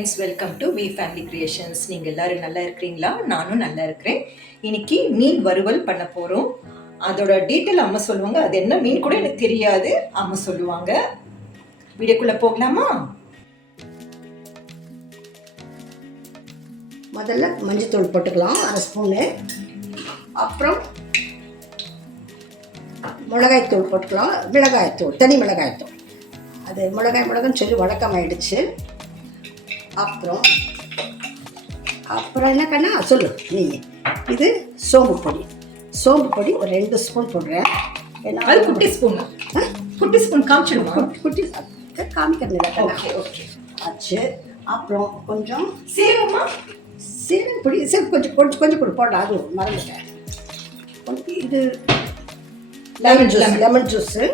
Friends, welcome to V family creations. நீங்கள் எல்லோரும் நல்லா இருக்கிறீங்களா? நானும் நல்லா இருக்கிறேன். இன்னைக்கு மீன் வறுவல் பண்ண போகிறோம். அதோட டீட்டெயில் அம்மா சொல்லுவாங்க. அது என்ன மீன் கூட எனக்கு தெரியாது, அம்மா சொல்லுவாங்க. வீடியோக்குள்ளே போகலாமா? முதல்ல மஞ்சத்தூள் போட்டுக்கலாம், 1/2 ஸ்பூனு. அப்புறம் மிளகாய்த்தூள் போட்டுக்கலாம், மிளகாய்த்தூள், தனி மிளகாய்த்தூள். அது மிளகுன்னு சொல்லி வழக்கமாயிடுச்சு. அப்புறம் என்ன கண்ணா சொல்லு நீ. இது சோம்பு பொடி ஒரு 2 ஸ்பூன் போடுறேன். அது குட்டி ஸ்பூன் காமிச்சிடுமா? குட்டி காமிக்கிறது ஓகே ஆச்சு. அப்புறம் கொஞ்சம் சீரகம் பொடி கொஞ்சம் கூட போடலாம், அது மறந்துட்டேன். இது லெமன் ஜூஸு,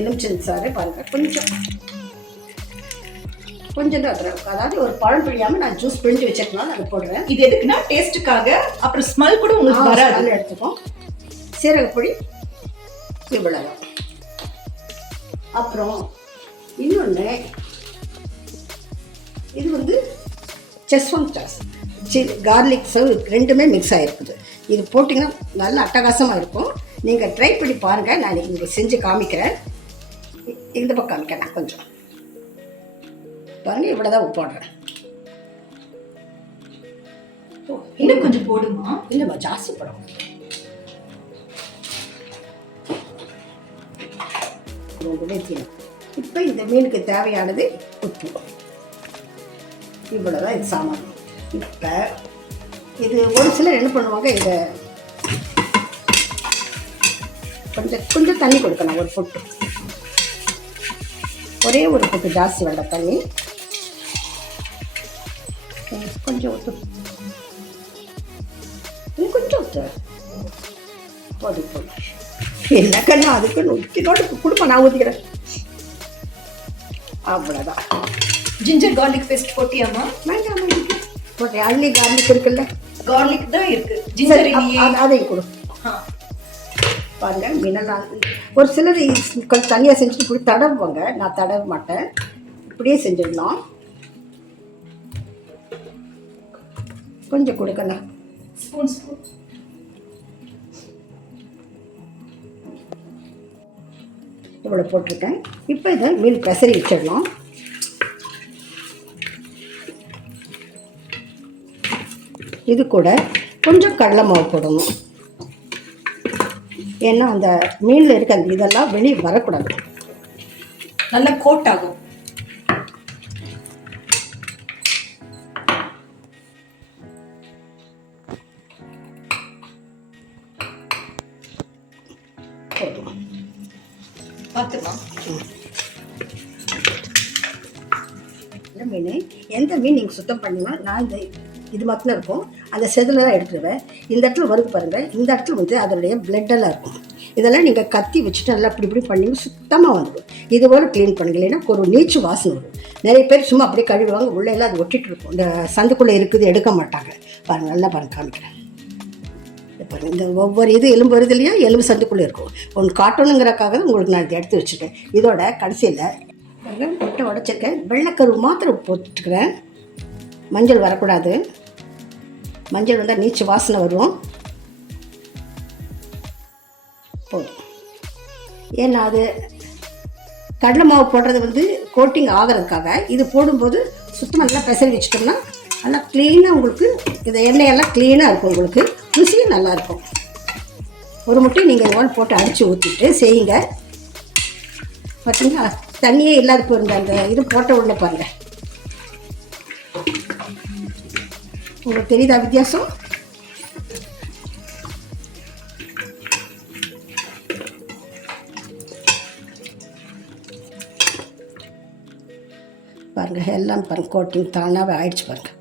எலுமிச்சம் சாறு பாருங்க. கொஞ்சம் தான், அதாவது ஒரு பழம் பிழியாமல் நான் ஜூஸ் பிழிஞ்சு வச்சுக்கலாம், அதை போடுறேன். இது எதுக்குன்னா டேஸ்ட்டுக்காக, அப்புறம் ஸ்மெல் கூட உங்களுக்கு வராது. எடுத்துப்போம். சீரகப்பொடி இவ்வளவு. அப்புறம் இன்னொன்று, இது செஸ்வான் சாஸ், கார்லிக் ரெண்டுமே மிக்ஸ் ஆகிருக்குது. இது போட்டிங்கன்னா நல்ல அட்டகாசமாக இருக்கும். நீங்கள் ட்ரை பண்ணி பாருங்கள். நான் இங்கே செஞ்சு காமிக்கிறேன். இந்த பக்கம் காமிக்கிறேன். நான் கொஞ்சம் பாருங்க, இவ்வளோதான் உப்பு போடுறேன். இன்னும் கொஞ்சம் போடுமா? இல்லைம்மா, ஜாஸ்தி போடும். இப்போ இந்த மீனுக்கு தேவையானது உப்பு, இவ்வளோதான். இது சாமான். இப்போ இது ஒரு சிலர் என்ன பண்ணுவாங்க, இதை கொஞ்சம் தண்ணி கொடுக்கலாம். ஒரு பொட்டு, ஒரே ஒரு பொட்டு, ஜாஸ்தி வேண்டாம் தண்ணி. கொஞ்சம் ஊற்று, கொஞ்சம் ஊற்று, போதும். என்ன கண்ணா அதுக்குன்னு ஊற்றினோடு கொடுப்பா, நான் ஊற்றிக்கிறேன். அவ்வளோதான். ஜிஞ்சர் கார்லிக் பேஸ்ட் போட்டியாமா? வேண்டாம், போட்டேன். அள்ளி கார்லிக் இருக்குல்ல, கார்லிக் தான் இருக்கு, ஜிஞ்சர் அதையும் கொடு. பாருங்க, மீனெல்லாம் ஒரு சிலர் கொஞ்சம் தனியாக செஞ்சுட்டு இப்படி தடவுவாங்க. நான் தடவ மாட்டேன், இப்படியே செஞ்சிடலாம். கொஞ்சம் கொடுக்கலாம், ஸ்பூன் இவ்வளோ போட்டிருக்கேன். இப்போ இதை மீன் பெசரி வச்சிடலாம். இது கூட கொஞ்சம் கடலை மாவு போடணும். ஏன்னா அந்த மீனில் இருக்க அந்த இதெல்லாம் வெளியே வரக்கூடாது, நல்லா கோட் ஆகும். பார்த்துக்கலாம். மீன் எந்த மீன் நீங்கள் சுத்தம் பண்ணினா, நான் இது மட்டும் இருக்கும், அந்த செதிலெல்லாம் எடுத்துருவேன். இந்த இடத்துல வருது பாருங்கள், இந்த இடத்துல அதனுடைய பிளட்டெல்லாம் இருக்கும். இதெல்லாம் நீங்கள் கத்தி வச்சுட்டு நல்லா இப்படி பண்ணி சுத்தமாக வந்துடும். இது போல் க்ளீன் பண்ணுங்க, இல்லைன்னா ஒரு நீச்சு வாசனை வரும். நிறைய பேர் சும்மா அப்படியே கழுவுவாங்க, உள்ளே அது ஒட்டிகிட்டு இருக்கும். இந்த சந்துக்குள்ளே இருக்குது, எடுக்க மாட்டாங்க. பாருங்கள், நல்லா காமிக்கிறேன். பாருங்கள், இந்த ஒவ்வொரு எலும்பு வருது இல்லையா, எலும்பு சந்துக்குள்ளே இருக்கும். ஒன்று காட்டணுங்கிறக்காக தான் உங்களுக்கு நான் இதை எடுத்து வச்சுருக்கேன். இதோட கடைசியில் முட்டை உடச்சிருக்கேன். வெள்ளைக்கரு மாத்திரம் போட்டுக்கிறேன். மஞ்சள் வரக்கூடாது, மஞ்சள் வந்தால் நீச்சு வாசனை வரும். போதும். ஏன்னா அது கடலை மாவு போடுறது கோட்டிங் ஆகிறதுக்காக. இது போடும்போது சுத்தமாக நல்லா பெசரி வச்சுட்டோம்னா நல்லா க்ளீனாக உங்களுக்கு இந்த எண்ணெயெல்லாம் க்ளீனாக இருக்கும். உங்களுக்கு ருசியும் நல்லாயிருக்கும். ஒரு முட்டை நீங்கள் இதோடு போட்டு அடித்து ஊற்றிட்டு செய்யுங்க. பார்த்தீங்களா, தண்ணியே இல்லாத போயிருந்த அந்த இது போட்ட உடனே பாருங்கள், உங்களுக்கு தெரியுதா வித்தியாசம்? பாருங்கள், எல்லாம் பாருங்கள், கோட்டிங் தானாகவே ஆயிடுச்சு பாருங்கள்.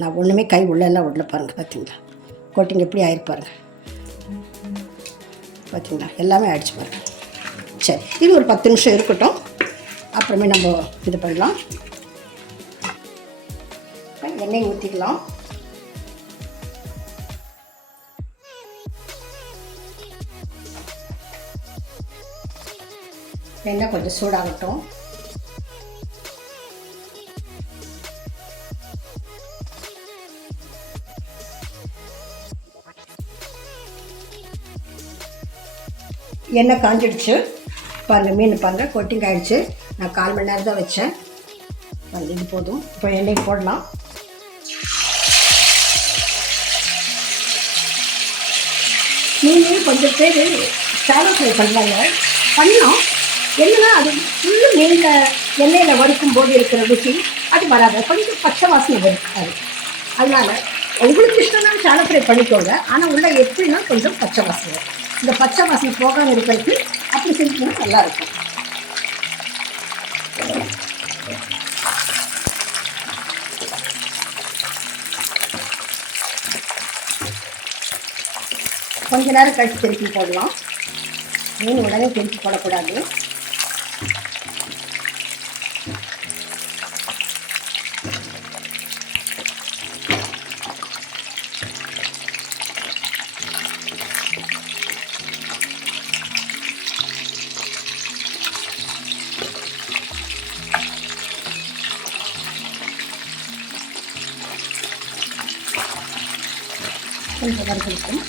நான் ஒன்றுமே கை உள்ளெல்லாம் உள்ள பாருங்கள். பார்த்தீங்களா கோட்டிங் எப்படி ஆயிடுப்பாருங்க? பார்த்தீங்களா, எல்லாமே ஆயிடுச்சு பாருங்கள். சரி, இது ஒரு 10 நிமிஷம் இருக்கட்டும். அப்புறமே நம்ம இது பண்ணலாம். எண்ணெய் ஊற்றிக்கலாம். எண்ணெய் கொஞ்சம் சூடாகட்டும். எண்ணெய் காஞ்சிடுச்சு பாருங்கள். மீன் பாருங்கள் கொட்டிங் ஆகிடுச்சு. நான் 1/4 மணி நேரம் தான் வச்சேன். பாருங்கள் இது போதும். இப்போ எண்ணெய் போடலாம். மீன் கொஞ்சம் பேர் ஷாலோ ஃப்ரை பண்ணுவாங்க. பண்ணலாம். என்னன்னா அது ஃபுல்லு மீனில் எண்ணெயில் வறுக்கும் போது இருக்கிற ருசி அது வராது. கொஞ்சம் பச்சை வாசனை வரும் அது. அதனால் உங்களுக்கு இஷ்டம்னா ஷாலோ ஃப்ரை பண்ணிக்கோங்க. ஆனால் உள்ள எப்படின்னா கொஞ்சம் பச்சை வாசனை வரும். இந்த பச்சை வாசனை போகாமல் இருக்கிறதுக்கு அப்படி செஞ்சோம்னா நல்லாயிருக்கும். கொஞ்ச நேரம் கழித்து திருப்பி போடலாம். மீன் உடனே திருப்பி போடக்கூடாது. கொஞ்சம் வறுக்கும்.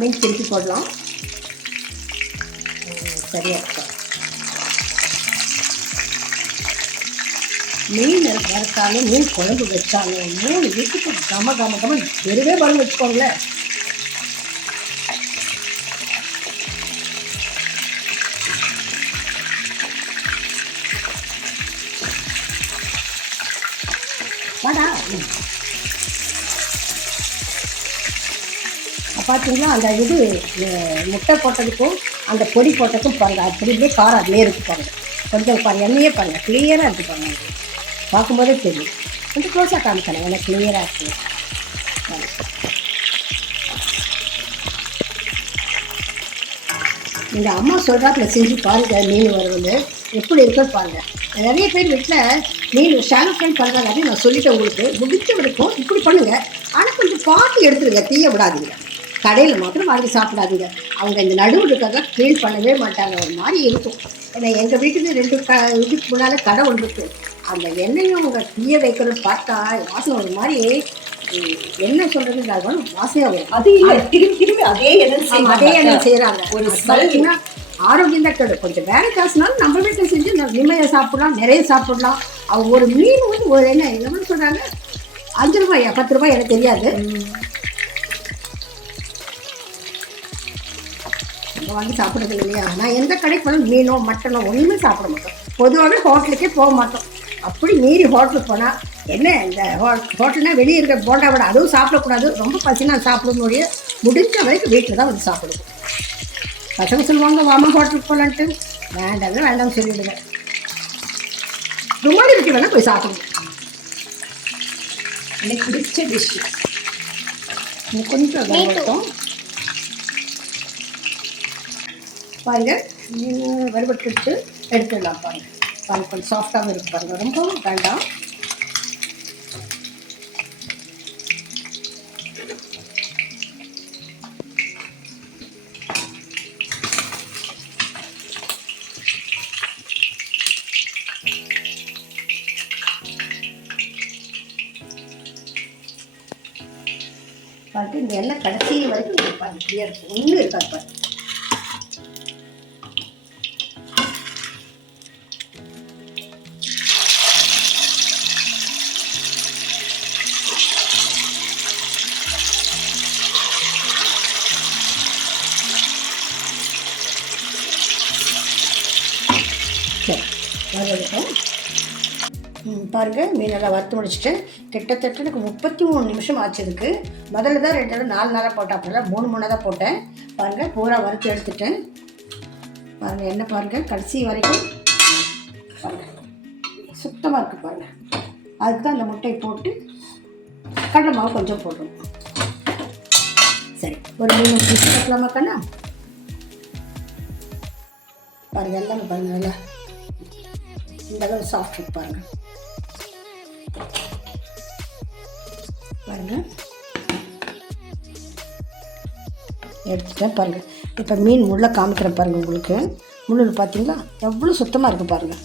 மீன் திருப்பி போடலாம். சரியாக இருக்கும். மீன் வறுத்தாலும் மீன் குழம்பு வச்சாலும் 3 வீட்டுக்கு கம கம கம வெறுவே பலம் வச்சுக்கோங்களேன். வாடா பார்த்தீங்களா அந்த இது முட்டை போட்டதுக்கும் அந்த பொடி போட்டதுக்கும் பாருங்கள். அப்படி இப்படியே காரம் அதுலேயே இருக்குது பாருங்கள். கொஞ்சம் பாருங்கள் எண்ணெயே பாருங்கள் கிளியராக இருக்குது பாருங்கள். பார்க்கும்போதே தெரியும். கொஞ்சம் க்ளோஸாக காமிக்கணும். எனக்கு கிளியராக இருக்குது. இந்த அம்மா சொல்கிறாப்புல செஞ்சு பாருங்கள். மீன் வறுவல் எப்படி இருக்குன்னு பாருங்கள். நிறைய பேர் வீட்டில் மீன் ஷாலோ ஃப்ரை பண்ணுறாங்க. அப்படின்னு நான் சொல்லிட்டேன் உங்களுக்கு. முடிச்ச வரைக்கும் இப்படி பண்ணுங்கள். ஆனால் கொஞ்சம் பார்த்து எடுத்துருங்க. தீய விடாதீங்க. கடையில் மாத்திரம் வாங்கி சாப்பிடாதீங்க. அவங்க இந்த நடுவு இருக்காங்க க்ளீன் பண்ணவே மாட்டாங்க. ஒரு மாதிரி இருக்கும். ஏன்னா எங்கள் வீட்டுக்கு 2 இதுக்கு முன்னால் கடை ஒன்று இருக்குது. அந்த எண்ணெயும் அவங்க தீய வைக்கணும்னு பார்த்தா வாசனை ஒரு மாதிரி என்ன சொல்கிறது வாசனையாக வரும். அது திரும்பி அதே எண்ணெய் செய்கிறாங்க. ஒரு ஸ்மெல்னா ஆரோக்கியம் தான் கெடும். கொஞ்சம் வேலை காசுனாலும் நம்ம வீட்டில் செஞ்சு நிம்மதியாக சாப்பிடலாம். நிறைய சாப்பிடலாம். அவங்க ஒரு மீன் வந்து ஒரு என்ன சொல்கிறாங்க 5 ரூபாயா 10 ரூபாய் எனக்கு தெரியாது. நம்ம வாங்கி சாப்பிட்றது இல்லையா. நான் எந்த கடைக்கு போனாலும் மீனோ மட்டனோ ஒன்றுமே சாப்பிட மாட்டோம். பொதுவாகவே ஹோட்டலுக்கே போக மாட்டோம். அப்படி மீறி ஹோட்டலுக்கு போனால் என்ன இந்த ஹோட்டல்னால் வெளியே இருக்கிற போண்டா விட அதுவும் சாப்பிடக்கூடாது. ரொம்ப பசினா சாப்பிடக்கூடிய முடிஞ்ச வரைக்கும் வீட்டில் தான் வந்து சாப்பிடுவோம். பசங்க சொல்லுவாங்க வாமா ஹோட்டலுக்கு போகலான்ட்டு. வேண்டாம்னு சொல்லிவிடுவேன். ருமாலி ரொட்டி வேணால் போய் சாப்பிடுவோம். எனக்கு பிடிச்ச டிஷ்ஷு கொஞ்சம் வறுத்தோம் பாருங்கள். வறுபட்டு எடுத்துடலாம் பாருங்கள். கொஞ்சம் சாஃப்டாகவும் இருக்கு பாருங்கள். ரொம்பவும் வேண்டாம். பாருங்கள் இந்த எண்ணெய் கடைசி வரைக்கும் பாருங்கள் இப்படியே இருக்கும். ஒன்றும் இருக்காது பாருங்கள். பாருங்கள் மீனெல்லாம் வறுத்து முடிச்சுட்டு கிட்டத்தட்ட எனக்கு 33 நிமிஷம் ஆச்சுருக்கு. முதல்ல தான் 2 4 நாளாக போட்டேன். அப்படிலாம் 3 தான் போட்டேன். பாருங்கள் பூரா வறுத்து எடுத்துட்டேன். பாருங்கள் என்ன பாருங்கள் கடைசி வரைக்கும் பாருங்கள் சுத்தமாக இருக்குது பாருங்கள். அதுக்கு தான் அந்த முட்டையை போட்டு கடலை மாவு கொஞ்சம் போடுறோம். சரி ஒரு 3 பீஸ் வைக்கலாமா கண்ணா? பாருங்கள் எல்லாமே பாருங்கள் நல்லா இந்த அளவு சாஃப்ட் இருக்கு பாருங்கள். பாருங்கள் எடுத்துட்டேன் பாருங்கள். இப்போ மீன் முள்ளை காமிக்கிறேன் பாருங்கள். உங்களுக்கு முள்ளு பார்த்தீங்களா எவ்வளோ சுத்தமாக இருக்குது பாருங்கள்.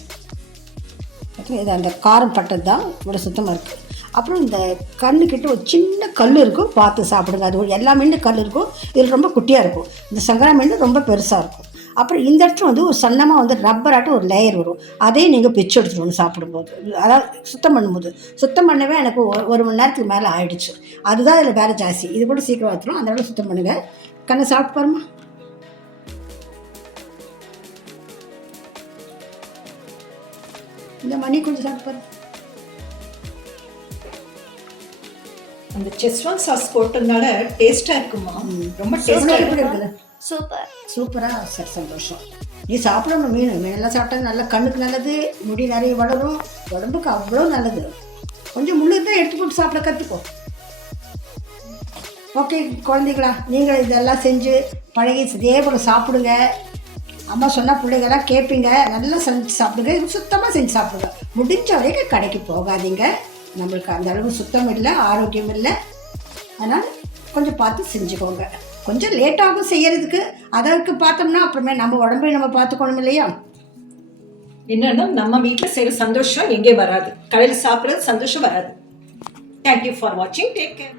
இது அந்த காரம் பட்டது தான் இவ்வளோ சுத்தமாக இருக்குது. அப்புறம் இந்த கண்ணுக்கிட்ட ஒரு சின்ன கல் இருக்கும், பார்த்து சாப்பிடுங்க. அது எல்லா மீனும் கல் இருக்கும், இதில் ரொம்ப குட்டியாக இருக்கும். இந்த சங்கரா மீன் ரொம்ப பெருசாக இருக்கும். அப்புறம் இந்த இடத்துல வந்து ஒரு சன்னமாக வந்து ரப்பராட்டும் ஒரு லேயர் வரும், அதையும் நீங்கள் பிச்சு எடுத்துருவோம் சாப்பிடும்போது. அதாவது சுத்தம் பண்ணும்போது, சுத்தம் பண்ணவே எனக்கு ஒரு மணி நேரத்துக்கு மேலே ஆயிடுச்சு. அதுதான் இதில் வேலை ஜாஸ்தி. இது கூட சீக்கிரம் வச்சுரும், அந்த அளவு சுத்தம் பண்ணுங்கள். கண்ணை சாப்பிட்டு பாருமா. இந்த மணி கொஞ்சம் சாப்பிட்டு பாரு. அந்த செஸ்வான் சாஸ் போட்டதுனால டேஸ்டா இருக்குமா? ரொம்ப டேஸ்டா எப்படி இருக்கு. இருக்குது? சூப்பர். சூப்பராக. சரி, சந்தோஷம். நீ சாப்பிடணும். மீனெல்லாம் சாப்பிட்டா நல்லா கண்ணுக்கு நல்லது, முடி நிறைய வளரும், உடம்புக்கு அவ்வளோ நல்லது. கொஞ்சம் முள்ளு தான் எடுத்து போட்டு சாப்பிட கற்றுக்கோ. ஓகே குழந்தைங்களா, நீங்கள் இதெல்லாம் செஞ்சு பழகி இதே போல் சாப்பிடுங்க. அம்மா சொன்னால் பிள்ளைங்கள்லாம் கேட்பீங்க. நல்லா செஞ்சு சாப்பிடுங்க, சுத்தமாக செஞ்சு சாப்பிடுங்க. முடிஞ்ச வரைக்கும் கடைக்கு போகாதீங்க. நம்மளுக்கு அந்த அளவு சுத்தம் இல்லை, ஆரோக்கியம் இல்லை. அதனால் கொஞ்சம் பார்த்து செஞ்சுக்கோங்க. கொஞ்சம் லேட்டாகும் செய்யறதுக்கு. அதற்கு பார்த்தோம்னா அப்புறமே நம்ம உடம்பை நம்ம பார்த்துக்கணும் இல்லையா? என்னன்னா நம்ம வீட்டில் செய்கிற சந்தோஷம் எங்கே வராது, கடையில் சாப்பிட்றது சந்தோஷம் வராது. தேங்க்யூ ஃபார் வாட்சிங். Take care.